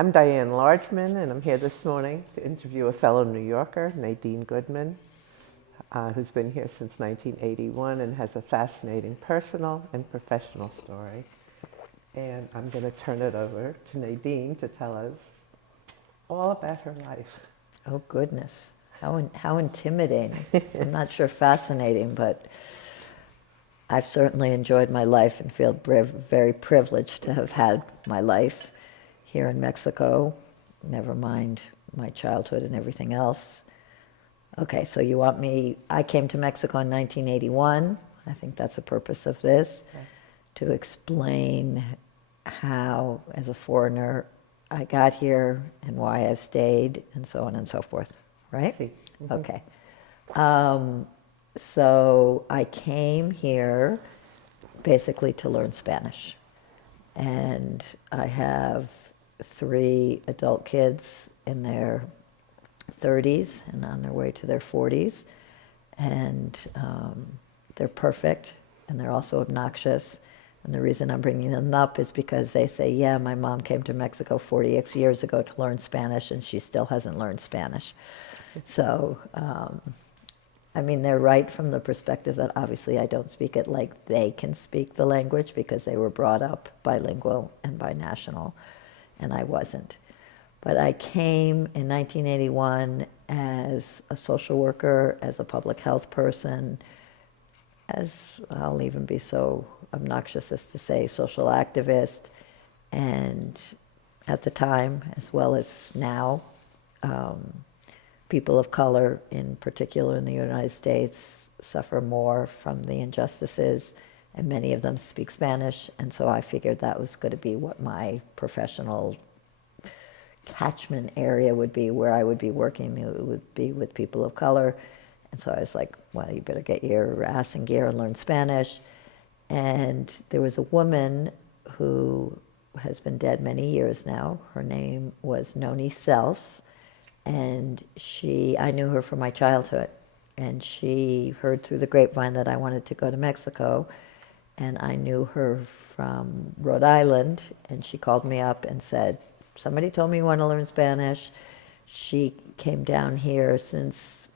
I'm Diane Largeman, and I'm here this morning to interview a fellow New Yorker, Nadine Goodman, who's been here since 1981 and has a fascinating personal and professional story. And I'm going to turn it over to Nadine to tell us all about her life. Oh, goodness. How intimidating. I'm not sure fascinating, but I've certainly enjoyed my life and feel very privileged to have had my life here in Mexico, never mind my childhood and everything else. Okay, so you want me, I came to Mexico in 1981. I think that's the purpose of this, okay, to explain how, as a foreigner, I got here and why I've stayed and so on and so forth, right? Mm-hmm. Okay. So I came here basically to learn Spanish. And I have 3 adult kids in their 30s and on their way to their 40s. And they're perfect, and they're also obnoxious. And the reason I'm bringing them up is because they say, yeah, my mom came to Mexico 40 years ago to learn Spanish, and she still hasn't learned Spanish. So, I mean, they're right from the perspective that obviously I don't speak it like they can speak the language because they were brought up bilingual and binational, and I wasn't. But I came in 1981 as a social worker, as a public health person, as I'll even be so obnoxious as to say social activist, and at the time, as well as now, people of color, in particular in the United States, suffer more from the injustices, and many of them speak Spanish, and so I figured that was going to be what my professional catchment area would be, where I would be working. It would be with people of color. And so I was like, well, you better get your ass in gear and learn Spanish. And there was a woman who has been dead many years now. Her name was Noni Self. And I knew her from my childhood. And she heard through the grapevine that I wanted to go to Mexico. And I knew her from Rhode Island. And she called me up and said, somebody told me you want to learn Spanish. She came down here since,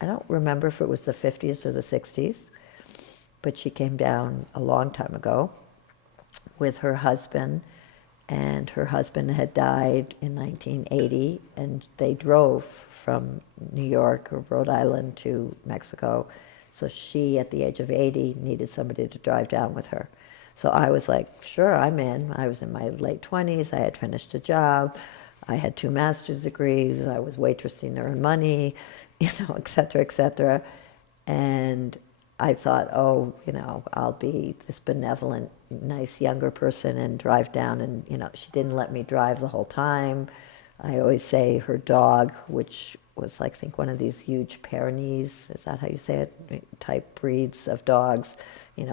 I don't remember if it was the 50s or the 60s, but she came down a long time ago with her husband. And her husband had died in 1980, and they drove from New York or Rhode Island to Mexico. So she, at the age of 80, needed somebody to drive down with her. So I was like, sure, I'm in. I was in my late 20s. I had finished a job. I had 2 master's degrees. I was waitressing to earn money, et cetera, et cetera. And I thought, oh, I'll be this benevolent, nice younger person and drive down. And, she didn't let me drive the whole time. I always say her dog, which was, I think, one of these huge Pyrenees, is that how you say it, type breeds of dogs,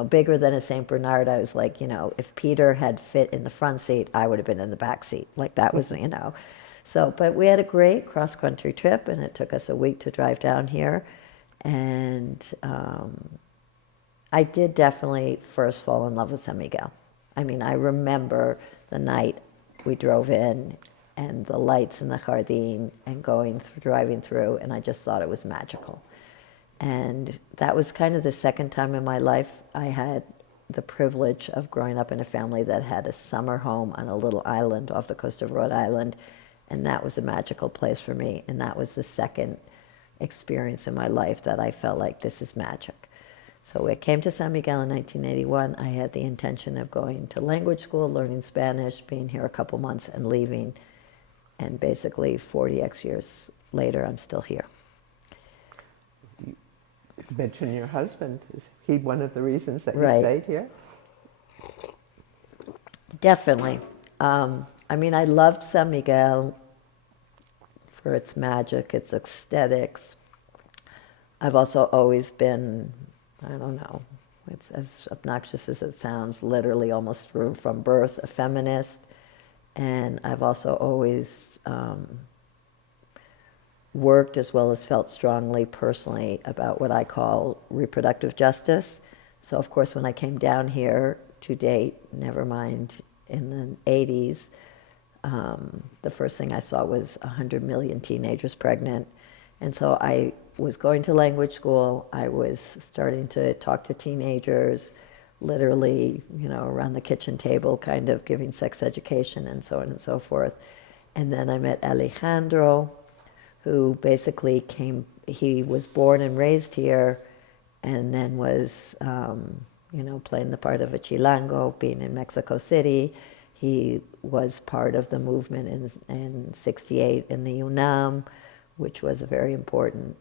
bigger than a St. Bernard. I was like, if Peter had fit in the front seat, I would have been in the back seat. Like that was, So, but we had a great cross-country trip, and it took us a week to drive down here. And I did definitely first fall in love with San Miguel. I mean, I remember the night we drove in and the lights in the jardín and driving through, and I just thought it was magical. And that was kind of the second time in my life I had the privilege of growing up in a family that had a summer home on a little island off the coast of Rhode Island, and that was a magical place for me. And that was the second experience in my life that I felt like this is magic. So I came to San Miguel in 1981. I had the intention of going to language school, learning Spanish, being here a couple months, and leaving. And basically 40 years later, I'm still here. You mentioned your husband. Is he one of the reasons that you Right. stayed here? Definitely. I mean, I loved San Miguel for its magic, its aesthetics. I've also always been, I don't know, it's as obnoxious as it sounds, literally almost from birth, a feminist. And I've also always worked as well as felt strongly personally about what I call reproductive justice. So of course when I came down here to date, never mind in the 80s, the first thing I saw was 100 million teenagers pregnant. And so I was going to language school. I was starting to talk to teenagers, literally, around the kitchen table, kind of giving sex education and so on and so forth. And then I met Alejandro, who basically he was born and raised here, and then was, playing the part of a Chilango, being in Mexico City. He was part of the movement in '68 in the UNAM, which was a very important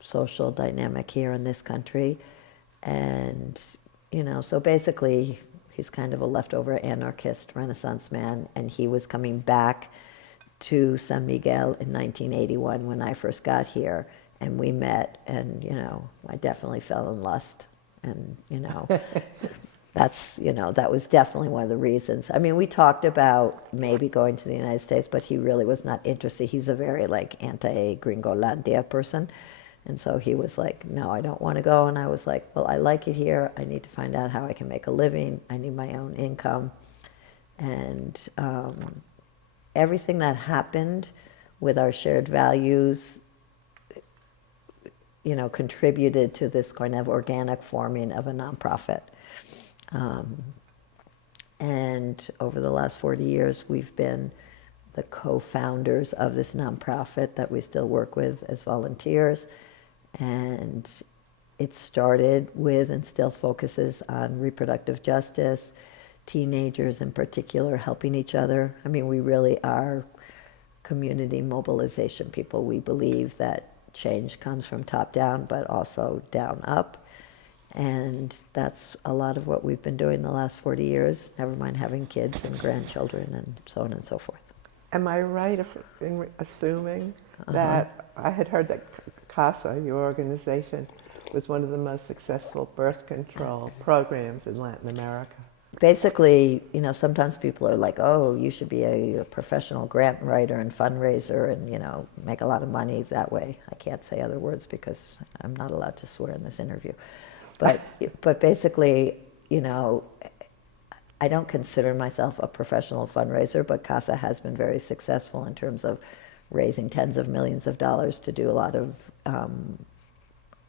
social dynamic here in this country. And, so basically he's kind of a leftover anarchist Renaissance man, and he was coming back to San Miguel in 1981 when I first got here, and we met, and, I definitely fell in lust, and, that was definitely one of the reasons. I mean, we talked about maybe going to the United States, but he really was not interested. He's a very, anti-Gringolandia person. And so he was like, no, I don't want to go. And I was like, well, I like it here. I need to find out how I can make a living. I need my own income. And everything that happened with our shared values, contributed to this kind of organic forming of a nonprofit. And over the last 40 years, we've been the co-founders of this nonprofit that we still work with as volunteers. And it started with and still focuses on reproductive justice, teenagers in particular helping each other. I mean, we really are community mobilization people. We believe that change comes from top down, but also down up. And that's a lot of what we've been doing the last 40 years, never mind having kids and grandchildren and so on and so forth. Am I right in assuming that I had heard that CASA, your organization, was one of the most successful birth control programs in Latin America? Basically, sometimes people are like, oh, you should be a professional grant writer and fundraiser and, make a lot of money that way. I can't say other words because I'm not allowed to swear in this interview. But basically, I don't consider myself a professional fundraiser, but CASA has been very successful in terms of raising tens of millions of dollars to do a lot of,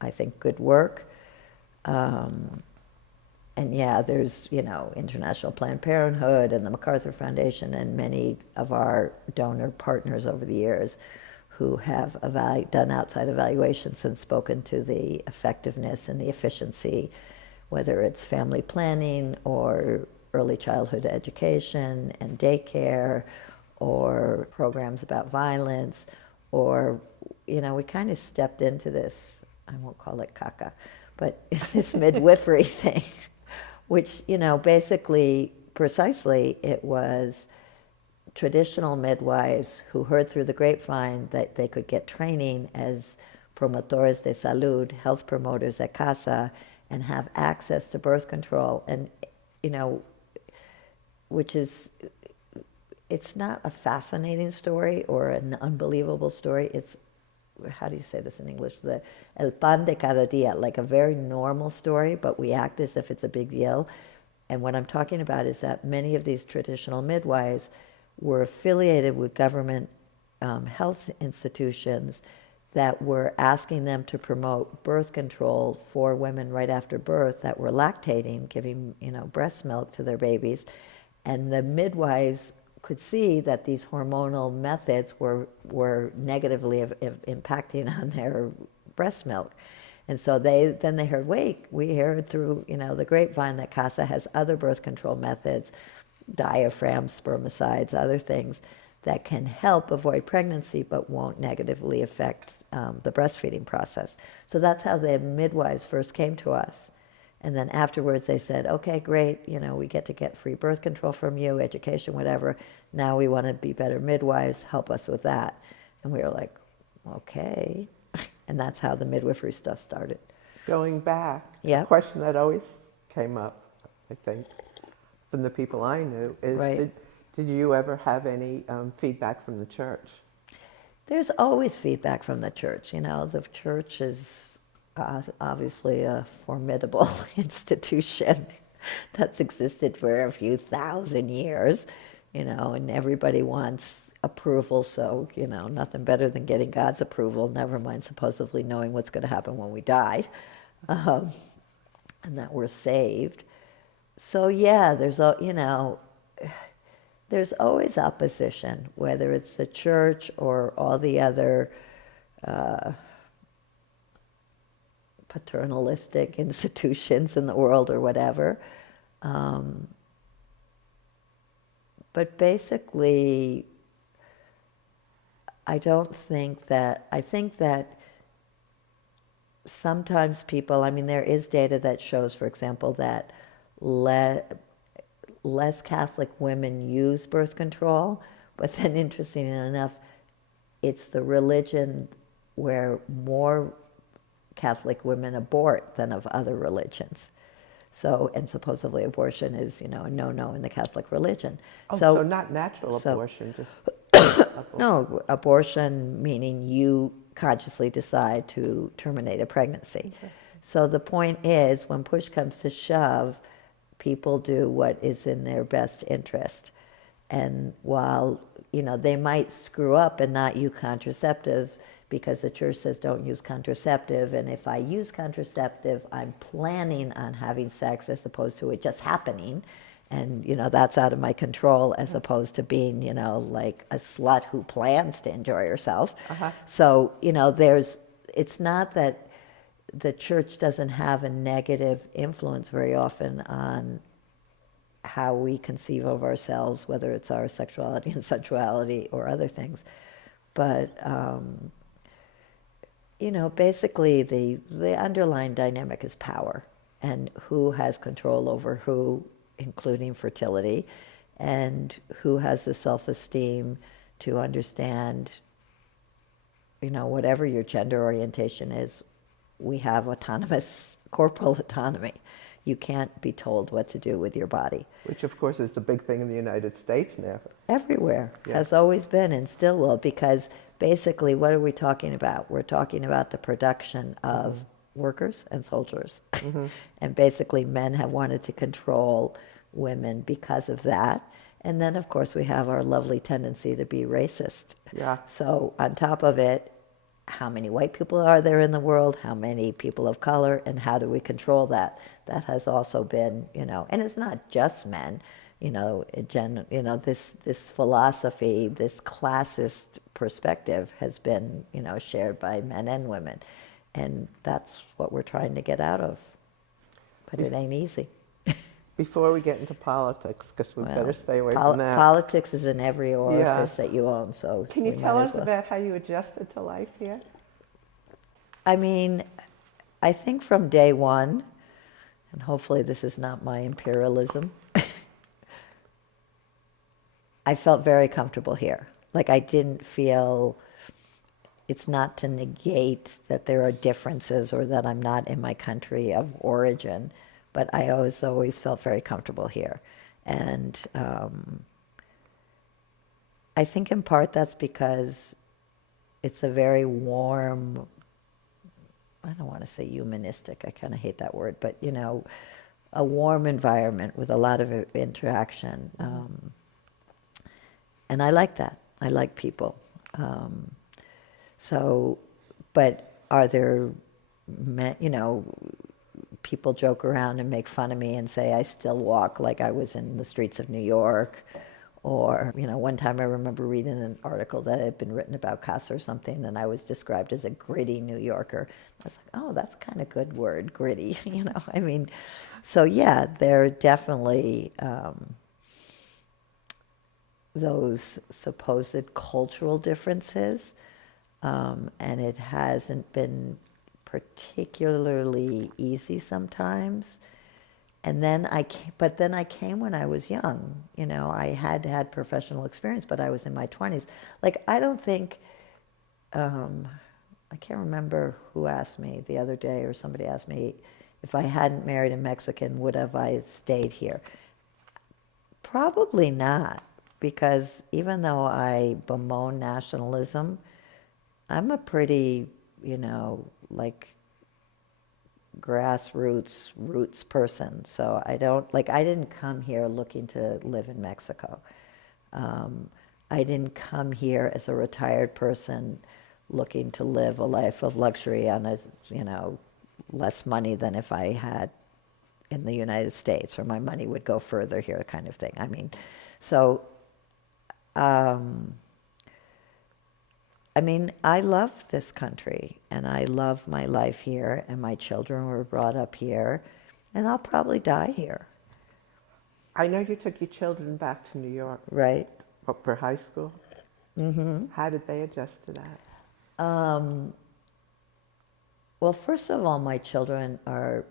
I think, good work. And yeah, there's, International Planned Parenthood and the MacArthur Foundation and many of our donor partners over the years who have done outside evaluations and spoken to the effectiveness and the efficiency, whether it's family planning or early childhood education and daycare or programs about violence, or, we kind of stepped into this, I won't call it caca, but this midwifery thing, which, basically, precisely, it was traditional midwives who heard through the grapevine that they could get training as promotores de salud, health promoters at CASA, and have access to birth control. And, which is, it's not a fascinating story or an unbelievable story. It's, how do you say this in English? The el pan de cada día, like a very normal story, but we act as if it's a big deal. And what I'm talking about is that many of these traditional midwives were affiliated with government health institutions that were asking them to promote birth control for women right after birth that were lactating, giving breast milk to their babies. And the midwives could see that these hormonal methods were negatively impacting on their breast milk. And so they heard, wait, we heard through the grapevine that CASA has other birth control methods, diaphragms, spermicides, other things that can help avoid pregnancy but won't negatively affect the breastfeeding process. So that's how the midwives first came to us. And then afterwards they said, okay, great, we get to get free birth control from you, education, whatever. Now we want to be better midwives, help us with that. And we were like, okay. And that's how the midwifery stuff started. Going back, yeah. The question that always came up, I think, from the people I knew is, right. Did you ever have any feedback from the church? There's always feedback from the church. You know, the church is obviously a formidable institution that's existed for a few thousand years, you know, and everybody wants approval. So, you know, nothing better than getting God's approval, never mind supposedly knowing what's going to happen when we die, and that we're saved. So, yeah, you know, there's always opposition, whether it's the church or all the other paternalistic institutions in the world or whatever. But basically, I think that sometimes people, I mean, there is data that shows, for example, that less Catholic women use birth control, but then interestingly enough, it's the religion where more Catholic women abort than of other religions. So, and supposedly abortion is, you know, a no-no in the Catholic religion. Oh, so not natural abortion, just abortion. No, abortion meaning you consciously decide to terminate a pregnancy. Okay. So the point is, when push comes to shove, people do what is in their best interest. And while, you know, they might screw up and not use contraceptive because the church says don't use contraceptive, and if I use contraceptive, I'm planning on having sex as opposed to it just happening. And, you know, that's out of my control as opposed to being, you know, like a slut who plans to enjoy herself. So, you know, it's not that the church doesn't have a negative influence very often on how we conceive of ourselves, whether it's our sexuality and sensuality or other things. But, you know, basically the underlying dynamic is power and who has control over who, including fertility, and who has the self-esteem to understand, you know, whatever your gender orientation is, we have autonomous corporal autonomy. You can't be told what to do with your body. Which, of course, is the big thing in the United States now. Everywhere. Has always been and still will, because basically, what are we talking about? We're talking about the production of workers and soldiers. And basically, men have wanted to control women because of that. And then, of course, we have our lovely tendency to be racist. Yeah. So on top of it, how many white people are there in the world? How many people of color? And how do we control that? That has also been, you know, and it's not just men. You know, this philosophy, this classist perspective has been, you know, shared by men and women. And that's what we're trying to get out of. But it ain't easy. Before we get into politics, because we better stay away from that. Politics is in every orifice that you own. So can you tell us about how you adjusted to life here? I mean, I think from day one, and hopefully this is not my imperialism, I felt very comfortable here. Like I didn't feel, it's not to negate that there are differences or that I'm not in my country of origin, but I always felt very comfortable here. And I think in part that's because it's a very warm, I don't want to say humanistic, I kind of hate that word, but you know, a warm environment with a lot of interaction. And I like that. I like people. But are there, you know, people joke around and make fun of me and say I still walk like I was in the streets of New York. Or, you know, one time I remember reading an article that had been written about CASA or something, and I was described as a gritty New Yorker. I was like, oh, that's kind of good word, gritty, you know. I mean, so yeah, there are definitely those supposed cultural differences, and it hasn't been particularly easy sometimes. And then I came when I was young. You know, I had professional experience, but I was in my 20s. Like, I don't think, I can't remember who asked me the other day, or somebody asked me, if I hadn't married a Mexican, would have I stayed here? Probably not, because even though I bemoan nationalism, I'm a pretty, like grassroots roots person. So I didn't come here looking to live in Mexico. I didn't come here as a retired person looking to live a life of luxury on less money than if I had in the United States, or my money would go further here, kind of thing. I mean, so, I love this country, and I love my life here, and my children were brought up here, and I'll probably die here. I know you took your children back to New York. Right. For high school. Mm-hmm. How did they adjust to that? Well, first of all, my children are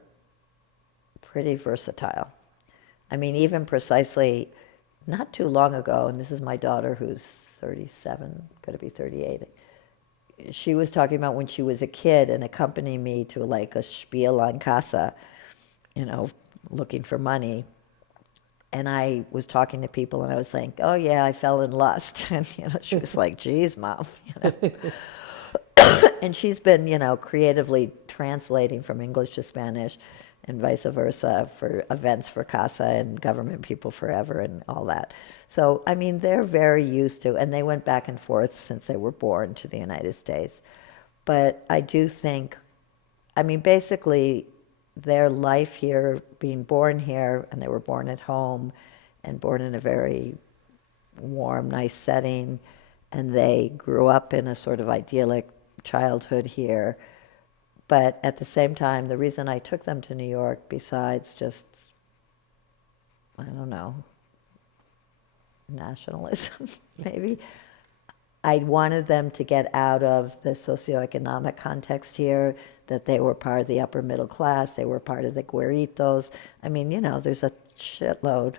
pretty versatile. Even precisely not too long ago, and this is my daughter who's 37, going to be 38. She was talking about when she was a kid and accompanied me to like a spiel on CASA, looking for money. And I was talking to people and I was saying, oh yeah, I fell in lust. And, she was like, geez, Mom. And she's been, creatively translating from English to Spanish and vice versa for events for CASA and Government People Forever and all that. So, they're very used to, and they went back and forth since they were born to the United States. But I do think, basically, their life here, being born here, and they were born at home and born in a very warm, nice setting, and they grew up in a sort of idyllic childhood here. But at the same time, the reason I took them to New York, besides just, I don't know, nationalism, maybe, I wanted them to get out of the socioeconomic context here, that they were part of the upper middle class, they were part of the güeritos. There's a shitload,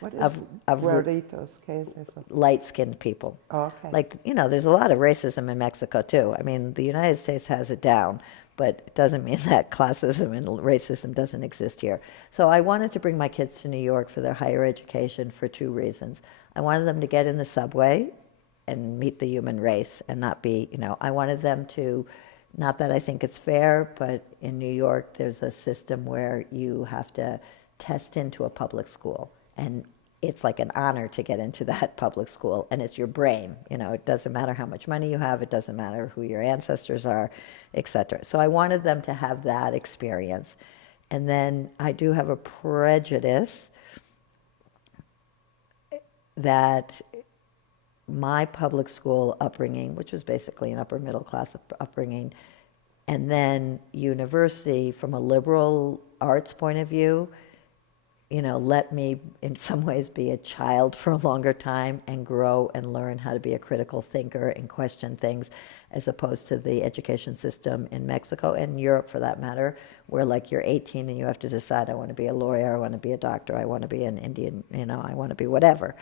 What is of güeritos? ¿Qué es eso? light-skinned people. Oh, okay. There's a lot of racism in Mexico, too. The United States has it down, but it doesn't mean that classism and racism doesn't exist here. So I wanted to bring my kids to New York for their higher education for two reasons. I wanted them to get in the subway and meet the human race and not be, I wanted them to, not that I think it's fair, but in New York there's a system where you have to test into a public school, and it's like an honor to get into that public school, and it's your brain. It doesn't matter how much money you have, it doesn't matter who your ancestors are, etc. So I wanted them to have that experience. And then I do have a prejudice that my public school upbringing, which was basically an upper middle class upbringing, and then university from a liberal arts point of view, let me in some ways be a child for a longer time and grow and learn how to be a critical thinker and question things, as opposed to the education system in Mexico and Europe for that matter, where like you're 18 and you have to decide, I want to be a lawyer, I want to be a doctor, I want to be an Indian, I want to be whatever.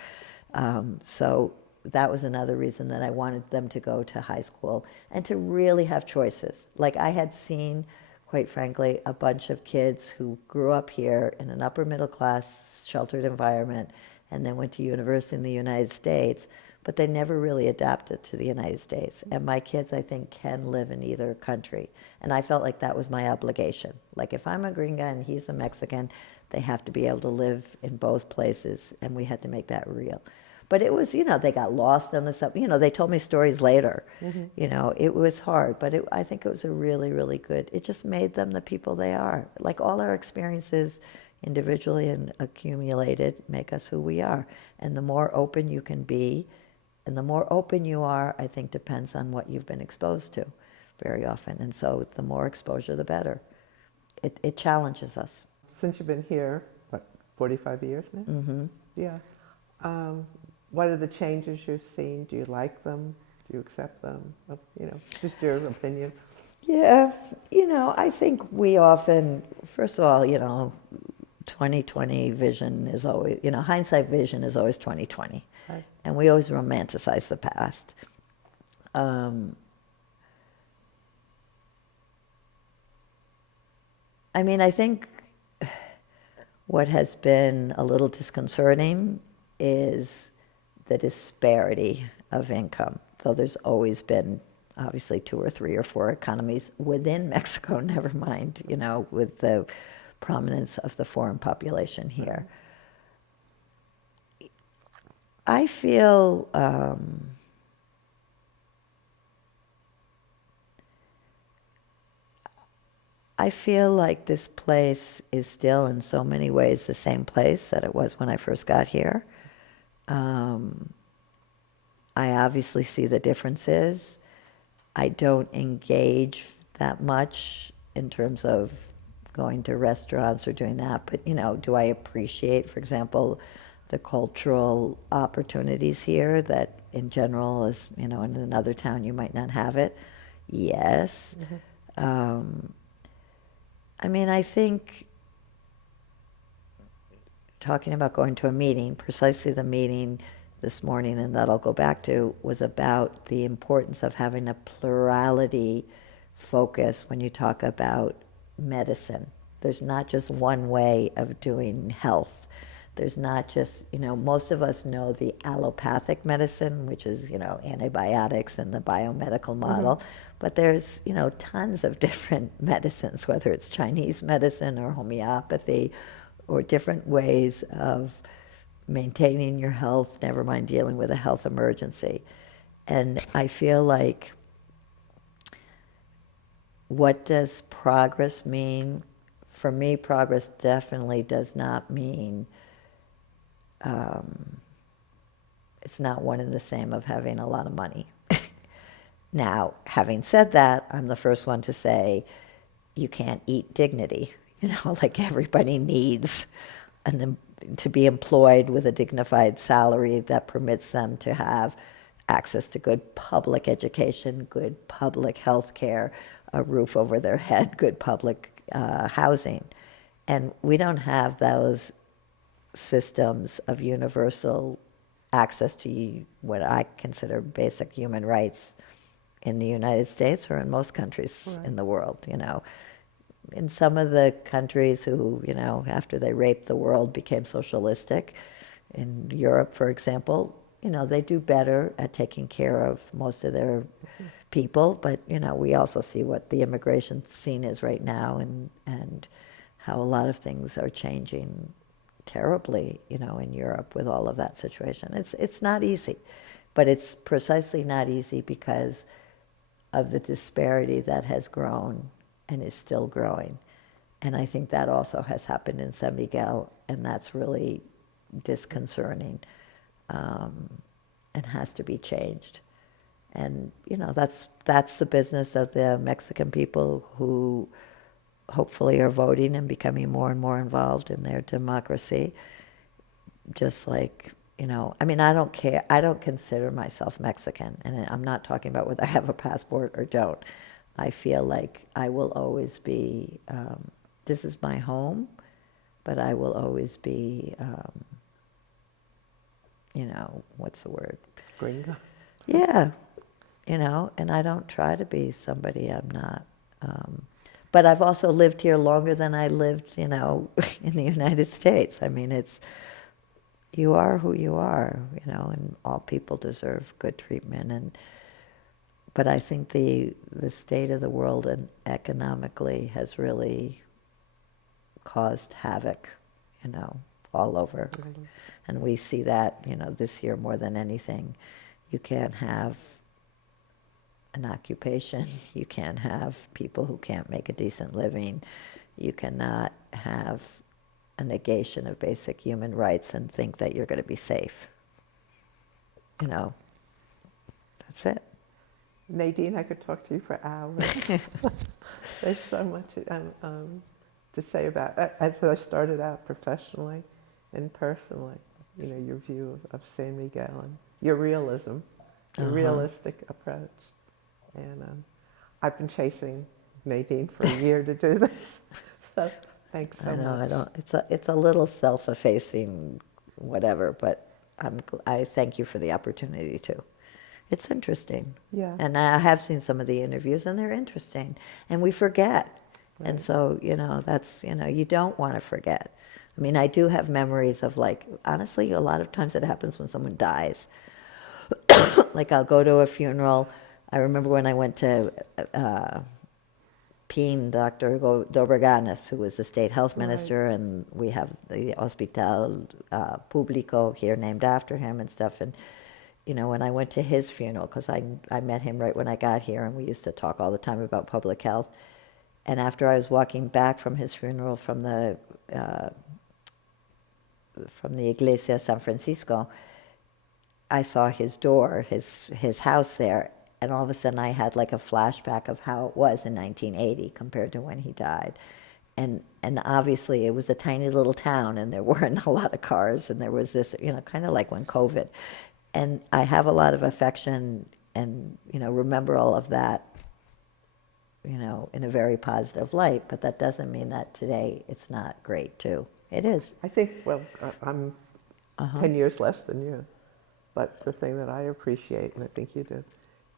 So that was another reason that I wanted them to go to high school and to really have choices. Like I had seen, quite frankly, a bunch of kids who grew up here in an upper middle class sheltered environment and then went to university in the United States, but they never really adapted to the United States. And my kids, I think, can live in either country. And I felt like that was my obligation. Like if I'm a green guy and he's a Mexican, they have to be able to live in both places, and we had to make that real. But it was, they got lost on the sub. They told me stories later. Mm-hmm. It was hard, but I think it was a really, really good. It just made them the people they are. Like all our experiences, individually and accumulated, make us who we are. And the more open you can be, and the more open you are, I think depends on what you've been exposed to, very often. And so, the more exposure, the better. It challenges us. Since you've been here, 45 years now? Mm-hmm. Yeah. What are the changes you've seen? Do you like them? Do you accept them? Just your opinion. Yeah, I think we often, first of all, 2020 vision is always, hindsight vision is always 2020. Right. And we always romanticize the past. I think what has been a little disconcerting is the disparity of income, though there's always been obviously 2 or 3 or 4 economies within Mexico, never mind, with the prominence of the foreign population here. I feel like this place is still in so many ways the same place that it was when I first got here. I obviously see the differences. I don't engage that much in terms of going to restaurants or doing that, but do I appreciate, for example, the cultural opportunities here that in general is, in another town you might not have it? Yes. Mm-hmm. I think talking about going to a meeting, precisely the meeting this morning, and that I'll go back to, was about the importance of having a plurality focus when you talk about medicine. There's not just one way of doing health. There's not just, most of us know the allopathic medicine, which is, antibiotics and the biomedical model. Mm-hmm. But there's, tons of different medicines, whether it's Chinese medicine or homeopathy or different ways of maintaining your health, never mind dealing with a health emergency. And I feel like, what does progress mean? For me, progress definitely does not mean, it's not one and the same of having a lot of money. Now, having said that, I'm the first one to say you can't eat dignity. Like everybody needs to be employed with a dignified salary that permits them to have access to good public education, good public health care, a roof over their head, good public housing. And we don't have those systems of universal access to what I consider basic human rights in the United States or in most countries in the world, In some of the countries who, after they raped the world, became socialistic, in Europe, for example, they do better at taking care of most of their people. But, we also see what the immigration scene is right now and how a lot of things are changing terribly, in Europe with all of that situation. It's not easy, but it's precisely not easy because of the disparity that has grown and is still growing. And I think that also has happened in San Miguel, and that's really disconcerting and has to be changed. And, that's the business of the Mexican people who hopefully are voting and becoming more and more involved in their democracy. Just like, I don't care. I don't consider myself Mexican, and I'm not talking about whether I have a passport or don't. I feel like I will always be, this is my home, but I will always be, what's the word? Gringo. Yeah, and I don't try to be somebody I'm not. But I've also lived here longer than I lived, in the United States. You are who you are, and all people deserve good treatment. But I think the state of the world and economically has really caused havoc, all over. Mm-hmm. And we see that, this year more than anything. You can't have an occupation. You can't have people who can't make a decent living. You cannot have a negation of basic human rights and think that you're going to be safe. That's it. Nadine, I could talk to you for hours. There's so much to say about, as I started out professionally and personally, your view of San Miguel and your realism, your realistic approach. And I've been chasing Nadine for a year to do this. So thanks so much. It's a little self-effacing, whatever, but I thank you for the opportunity too. It's interesting. Yeah. And I have seen some of the interviews, and they're interesting. And we forget. Right. And so, that's, you don't want to forget. I do have memories of, honestly, a lot of times it happens when someone dies. Like, I'll go to a funeral, I remember when I went to Peen, Dr. Dobreganis, who was the state health minister, and we have the Hospital Público here named after him and stuff. And, you know, when I went to his funeral, because I met him right when I got here, and we used to talk all the time about public health. And after I was walking back from his funeral from the Iglesia San Francisco, I saw his door, his house there, and all of a sudden I had like a flashback of how it was in 1980 compared to when he died. And obviously it was a tiny little town, and there weren't a lot of cars, and there was this, you know, kind of like when COVID. And I have a lot of affection and, you know, remember all of that, you know, in a very positive light, but that doesn't mean that today it's not great too. It is. I think, well, I'm 10 years less than you, but the thing that I appreciate, and I think you do,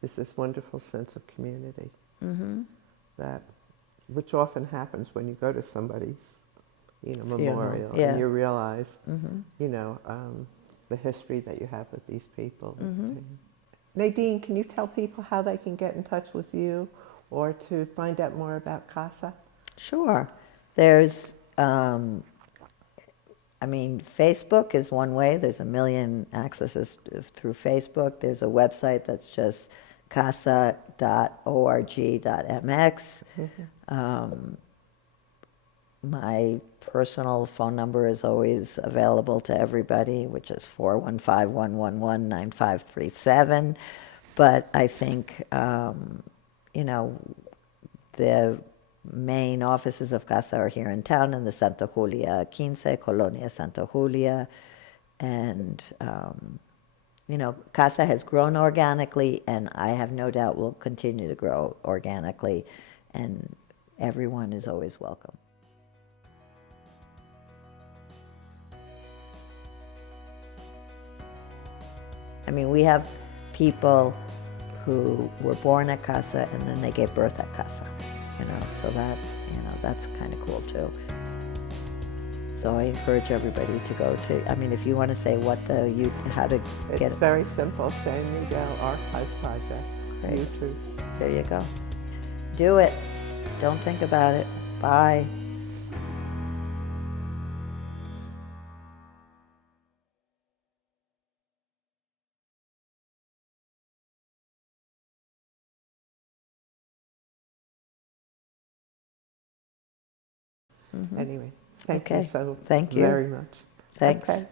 is this wonderful sense of community, that, which often happens when you go to somebody's, you know, memorial, and you realize, you know, the history that you have with these people. Nadine, can you tell people how they can get in touch with you or to find out more about CASA? Sure. There's, I mean, Facebook is one way. There's a million accesses through Facebook. There's a website that's just casa.org.mx. My personal phone number is always available to everybody, which is 415-111-9537. But I think, you know, the main offices of CASA are here in town in the Santa Julia 15, Colonia Santa Julia. And, you know, CASA has grown organically, and I have no doubt will continue to grow organically, and everyone is always welcome. I mean, we have people who were born at CASA and then they gave birth at CASA, you know, so that, you know, that's kind of cool too. So I encourage everybody to go to, I mean, if you want to say what how to get it. It's very simple, San Miguel Archive Project, YouTube. There you go. Do it. Don't think about it. Bye. Anyway, thank you so Thank you. very much. Thanks. Okay.